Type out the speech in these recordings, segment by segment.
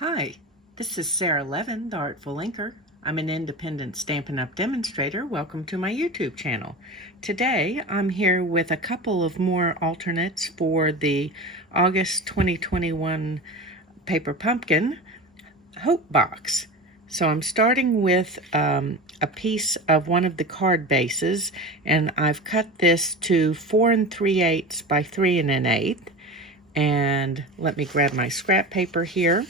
Hi, this is Sara Levin, the Artful Inker. I'm an independent Stampin' Up! Demonstrator. Welcome to my YouTube channel. Today I'm here with a couple of more alternates for the August 2021 Paper Pumpkin Hope Box. So I'm starting with a piece of one of the card bases, and I've cut this to 4 3/8 by 3 1/8. And let me grab my scrap paper here.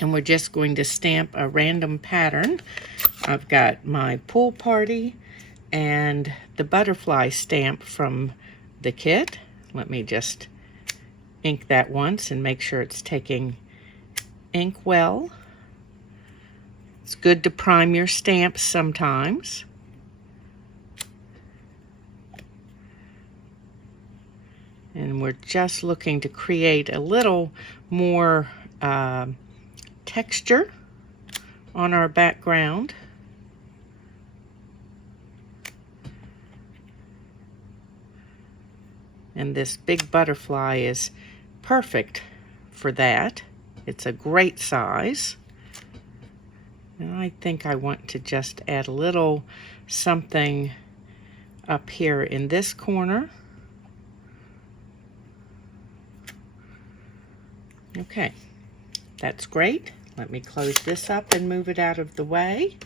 And we're just going to stamp a random pattern. I've got my pool party and the butterfly stamp from the kit. Let me just ink that once and make sure it's taking ink well. It's good to prime your stamps sometimes. And we're just looking to create a little more texture on our background. And this big butterfly is perfect for that. It's a great size. And I think I want to just add a little something up here in this corner. Okay, that's great. Let me close this up and move it out of the way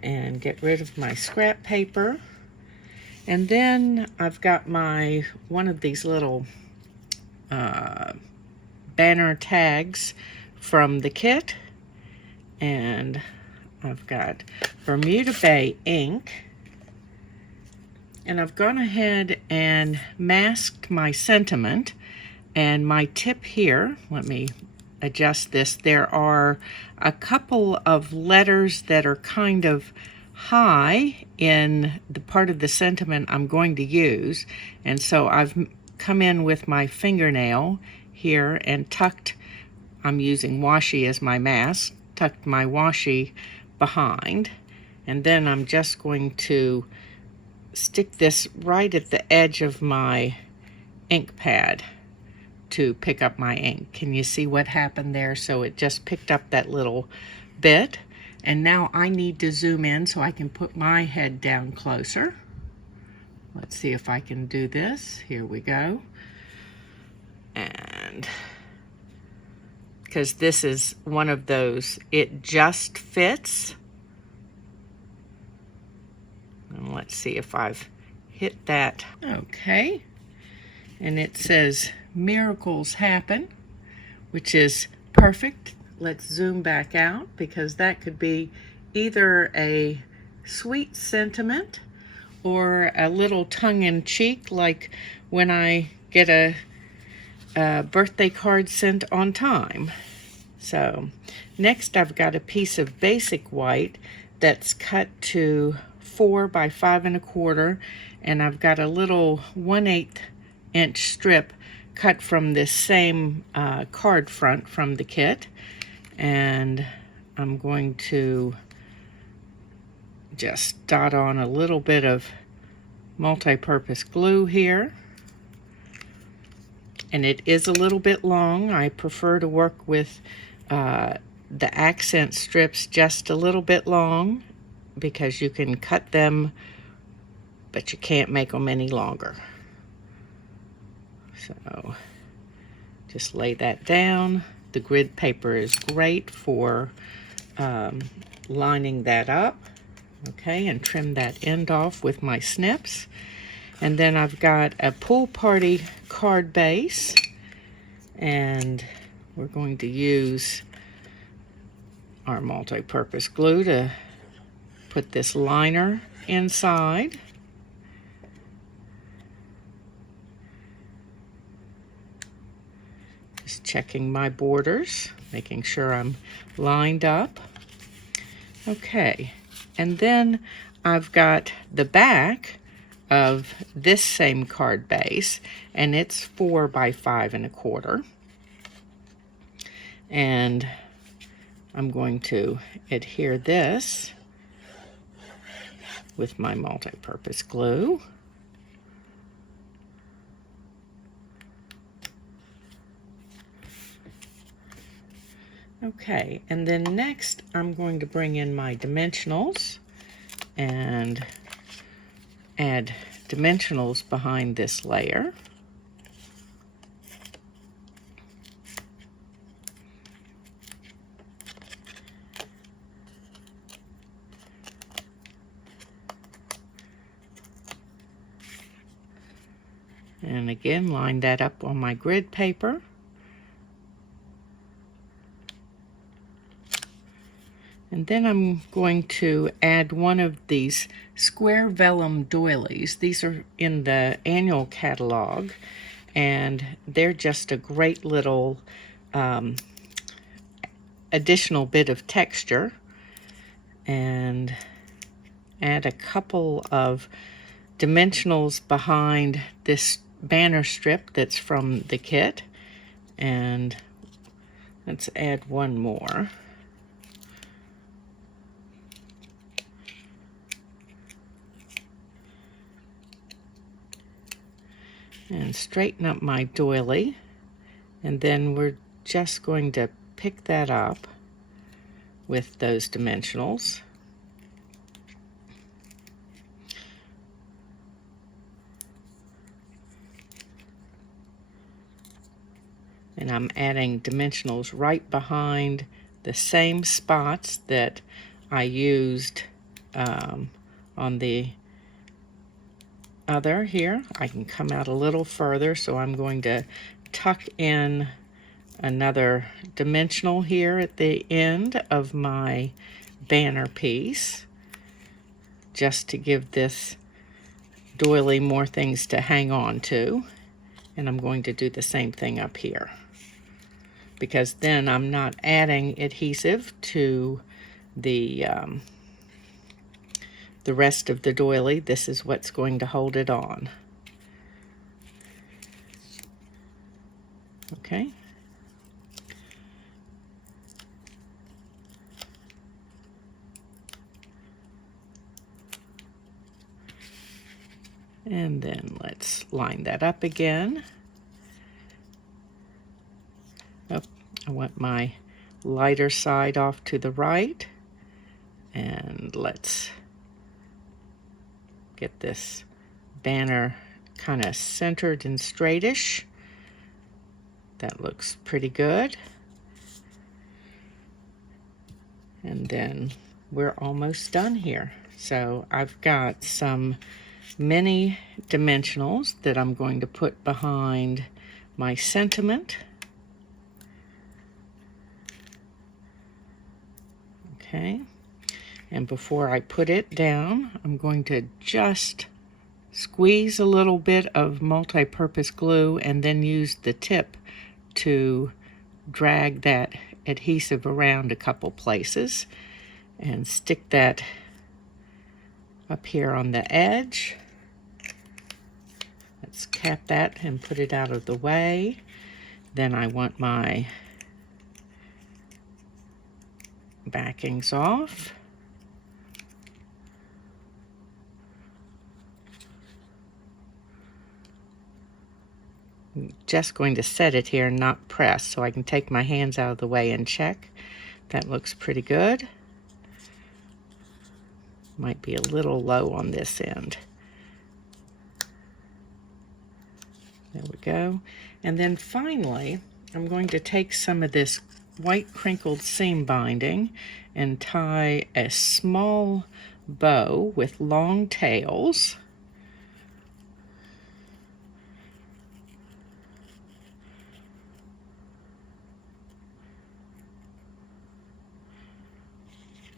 and get rid of my scrap paper. And then I've got one of these little banner tags from the kit, and I've got Bermuda Bay ink, and I've gone ahead and masked my sentiment. And my tip here, let me adjust this, there are a couple of letters that are kind of high in the part of the sentiment I'm going to use, and so I've come in with my fingernail here and tucked, I'm using washi as my mask, tucked my washi behind, and then I'm just going to stick this right at the edge of my ink pad to pick up my ink. Can you see what happened there? So it just picked up that little bit. And now I need to zoom in so I can put my head down closer. Let's see if I can do this. Here we go. And because this is one of those, it just fits. And let's see if I've hit that. Okay. And it says miracles happen, which is perfect. Let's zoom back out, because that could be either a sweet sentiment or a little tongue-in-cheek, like when I get a birthday card sent on time. So next I've got a piece of basic white that's cut to 4 by 5 1/4, and I've got a little 1/8 inch strip cut from this same card front from the kit, and I'm going to just dot on a little bit of multi-purpose glue here. And it is a little bit long. I prefer to work with the accent strips just a little bit long, because you can cut them, but you can't make them any longer. So just lay that down. The grid paper is great for lining that up. Okay, and trim that end off with my snips. And then I've got a pool party card base, and we're going to use our multi-purpose glue to put this liner inside. Just checking my borders, making sure I'm lined up. Okay, and then I've got the back of this same card base, and it's 4 by 5 1/4. And I'm going to adhere this with my multi-purpose glue. Okay, and then next I'm going to bring in my dimensionals and add dimensionals behind this layer. And again, line that up on my grid paper. And then I'm going to add one of these square vellum doilies. These are in the annual catalog, and they're just a great little additional bit of texture. And add a couple of dimensionals behind this banner strip that's from the kit. And let's add one more. And straighten up my doily, and then we're just going to pick that up with those dimensionals. And I'm adding dimensionals right behind the same spots that I used on the other here. I can come out a little further, so I'm going to tuck in another dimensional here at the end of my banner piece, just to give this doily more things to hang on to. And I'm going to do the same thing up here, because then I'm not adding adhesive to the rest of the doily. This is what's going to hold it on. Okay. And then let's line that up again. Oh, I want my lighter side off to the right. And let's get this banner kind of centered and straightish. That looks pretty good. And then we're almost done here. So I've got some mini dimensionals that I'm going to put behind my sentiment. Okay. And before I put it down, I'm going to just squeeze a little bit of multi-purpose glue and then use the tip to drag that adhesive around a couple places and stick that up here on the edge. Let's cap that and put it out of the way. Then I want my backings off. I'm just going to set it here and not press, so I can take my hands out of the way and check. That looks pretty good. Might be a little low on this end. There we go. And then finally, I'm going to take some of this white crinkled seam binding and tie a small bow with long tails.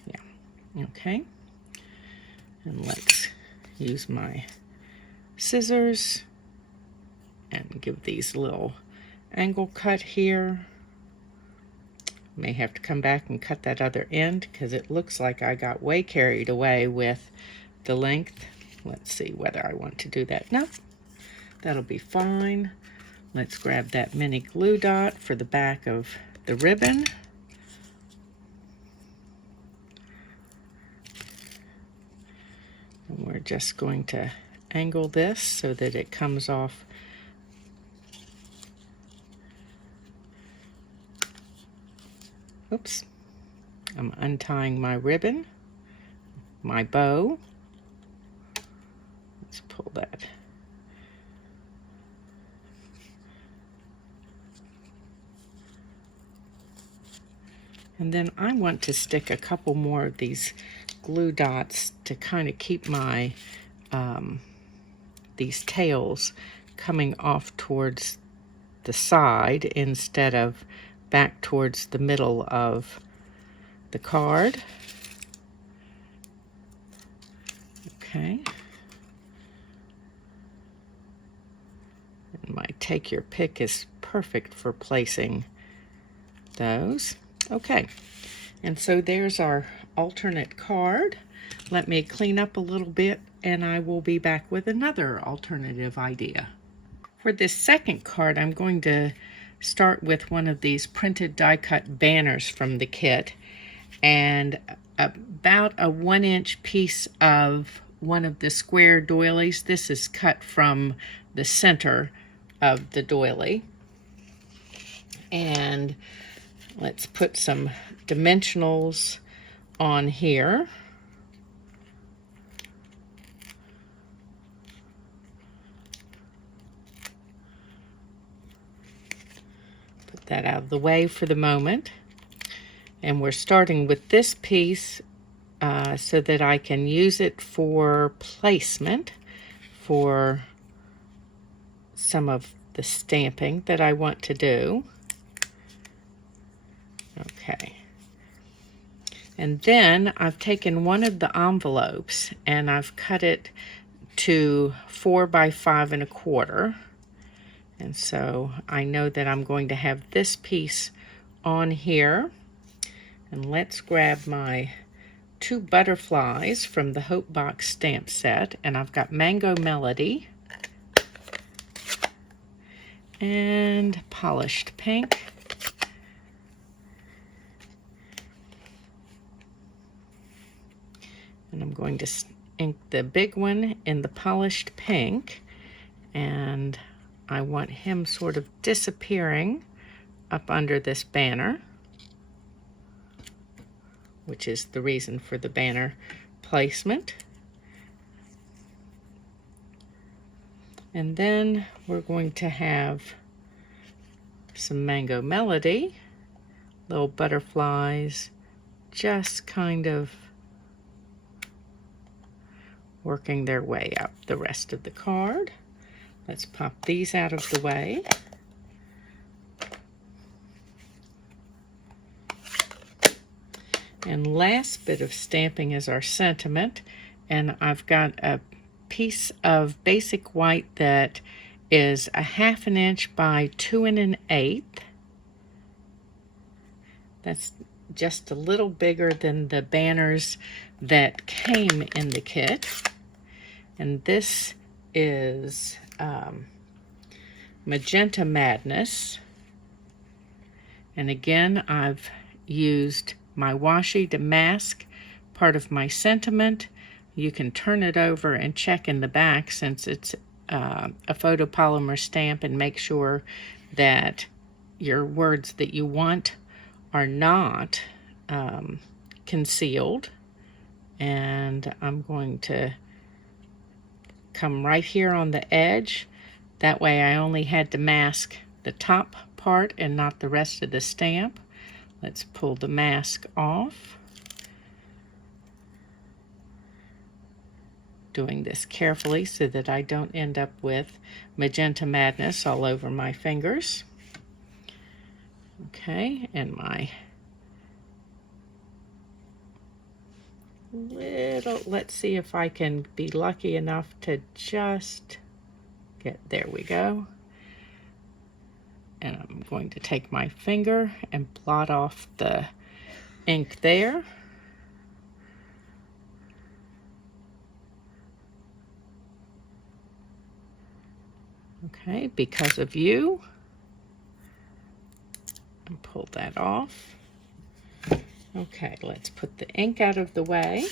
Yeah, okay. And let's use my scissors and give these a little angle cut here. May have to come back and cut that other end because it looks like I got way carried away with the length. Let's see whether I want to do that. No, that'll be fine. Let's grab that mini glue dot for the back of the ribbon. And we're just going to angle this so that it comes off Oops. I'm untying my ribbon, my bow. Let's pull that. And then I want to stick a couple more of these glue dots to kind of keep my these tails coming off towards the side instead of back towards the middle of the card. Okay. And my take your pick is perfect for placing those. Okay, and so there's our alternate card. Let me clean up a little bit and I will be back with another alternative idea. For this second card, I'm going to start with one of these printed die-cut banners from the kit, and about a 1-inch piece of one of the square doilies. This is cut from the center of the doily. And let's put some dimensionals on here. Put that out of the way for the moment. And we're starting with this piece so that I can use it for placement for some of the stamping that I want to do. Okay. And then I've taken one of the envelopes and I've cut it to 4 by 5 1/4. And so I know that I'm going to have this piece on here. And let's grab my 2 butterflies from the Hope Box stamp set. And I've got Mango Melody and Polished Pink. And I'm going to ink the big one in the Polished Pink. And I want him sort of disappearing up under this banner, which is the reason for the banner placement. And then we're going to have some Mango Melody, little butterflies, just kind of working their way up the rest of the card. Let's pop these out of the way. And last bit of stamping is our sentiment. And I've got a piece of basic white that is 1/2 inch by 2 1/8. That's just a little bigger than the banners that came in the kit. And this is Magenta Madness. And again, I've used my washi to mask part of my sentiment. You can turn it over and check in the back since it's a photopolymer stamp, and make sure that your words that you want are not concealed. And I'm going to come right here on the edge. That way I only had to mask the top part and not the rest of the stamp. Let's pull the mask off. Doing this carefully so that I don't end up with Magenta Madness all over my fingers. Okay, and my little, let's see if I can be lucky enough to just get, there we go. And I'm going to take my finger and blot off the ink there. Okay, because of you. And pull that off. Okay, let's put the ink out of the way.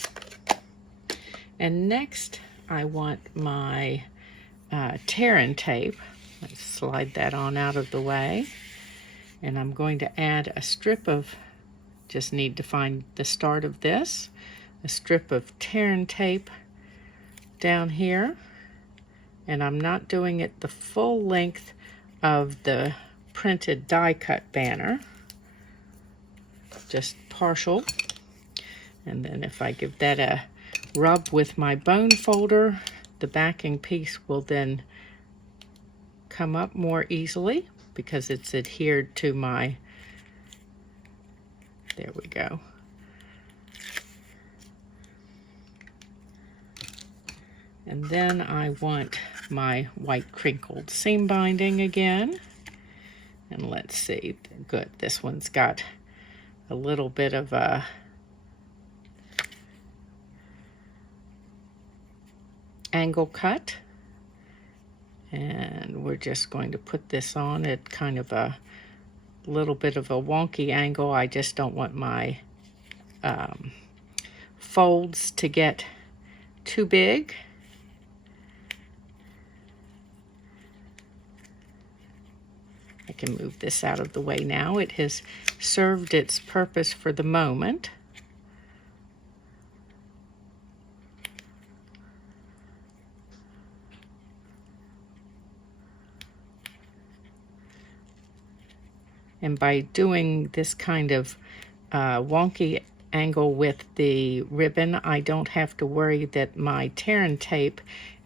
And next, I want my tear-in tape. Let's slide that on out of the way. And I'm going to add a strip of Just need to find the start of this, a strip of tear tape down here, and I'm not doing it the full length of the printed die cut banner, just partial. And then if I give that a rub with my bone folder, the backing piece will then come up more easily because it's adhered to my, there we go. And then I want my white crinkled seam binding again. And let's see, good, this one's got a little bit of a angle cut. And we're just going to put this on at kind of a little bit of a wonky angle. I just don't want my folds to get too big. I can move this out of the way now. It has served its purpose for the moment. And by doing this kind of wonky angle with the ribbon, I don't have to worry that my tear and tape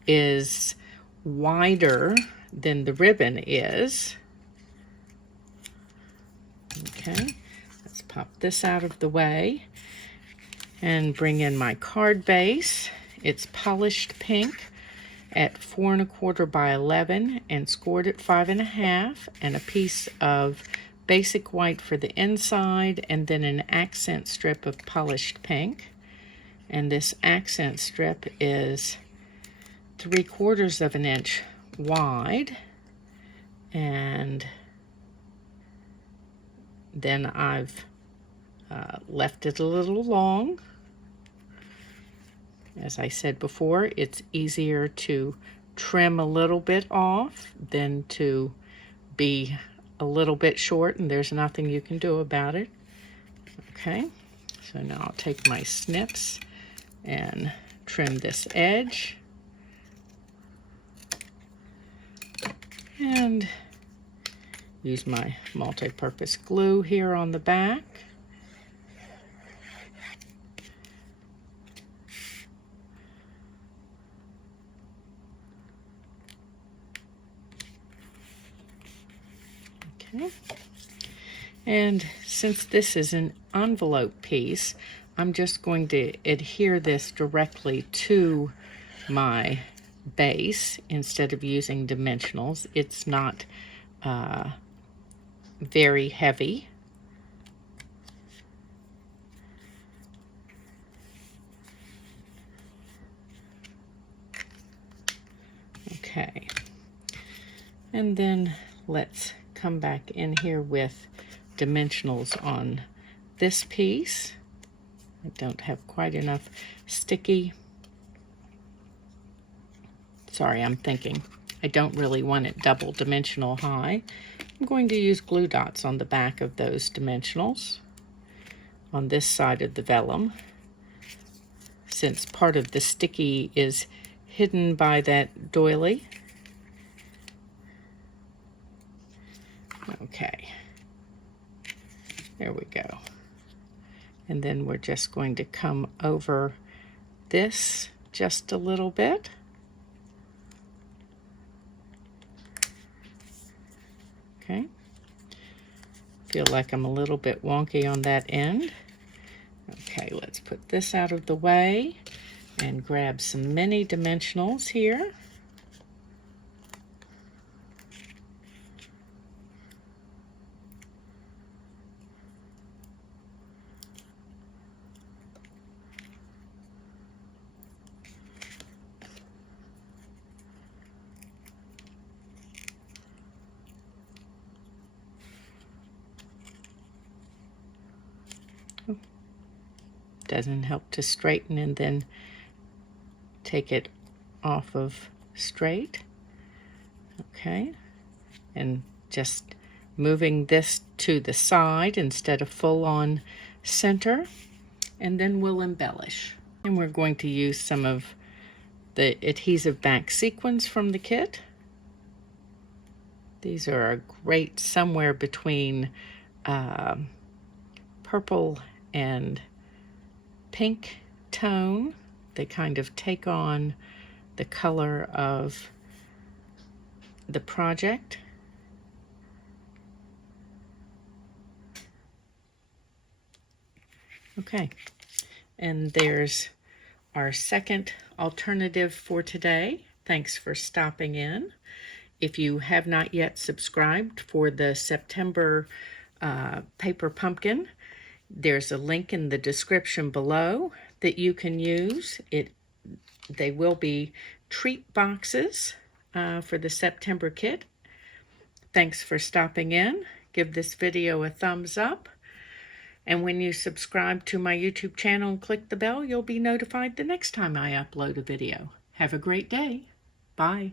is wider than the ribbon is. Okay, let's pop this out of the way and bring in my card base. It's polished pink at 4 1/4 by 11 and scored at 5 1/2, and a piece of basic white for the inside, and then an accent strip of polished pink. And this accent strip is 3/4 of an inch wide, and then I've left it a little long. As I said before, it's easier to trim a little bit off than to be a little bit short, and there's nothing you can do about it. Okay, so now I'll take my snips and trim this edge. And use my multi-purpose glue here on the back. Okay. And since this is an envelope piece, I'm just going to adhere this directly to my base instead of using dimensionals. It's not very heavy. Okay, and then let's come back in here with dimensionals on this piece. I don't have quite enough sticky. Sorry, I'm thinking I don't really want it double dimensional high. I'm going to use glue dots on the back of those dimensionals on this side of the vellum, since part of the sticky is hidden by that doily. Okay, there we go. And then we're just going to come over this just a little bit. Okay, feel like I'm a little bit wonky on that end. Okay, let's put this out of the way and grab some mini dimensionals here. Doesn't help to straighten and then take it off of straight. Okay, and just moving this to the side instead of full on center, and then we'll embellish. And we're going to use some of the adhesive back sequins from the kit. These are a great somewhere between purple and pink tone. They kind of take on the color of the project. Okay, and there's our second alternative for today. Thanks for stopping in. If you have not yet subscribed for the September paper pumpkin, there's a link in the description below that you can use. They will be treat boxes for the September kit. Thanks for stopping in. Give this video a thumbs up. And when you subscribe to my YouTube channel and click the bell, you'll be notified the next time I upload a video. Have a great day. Bye.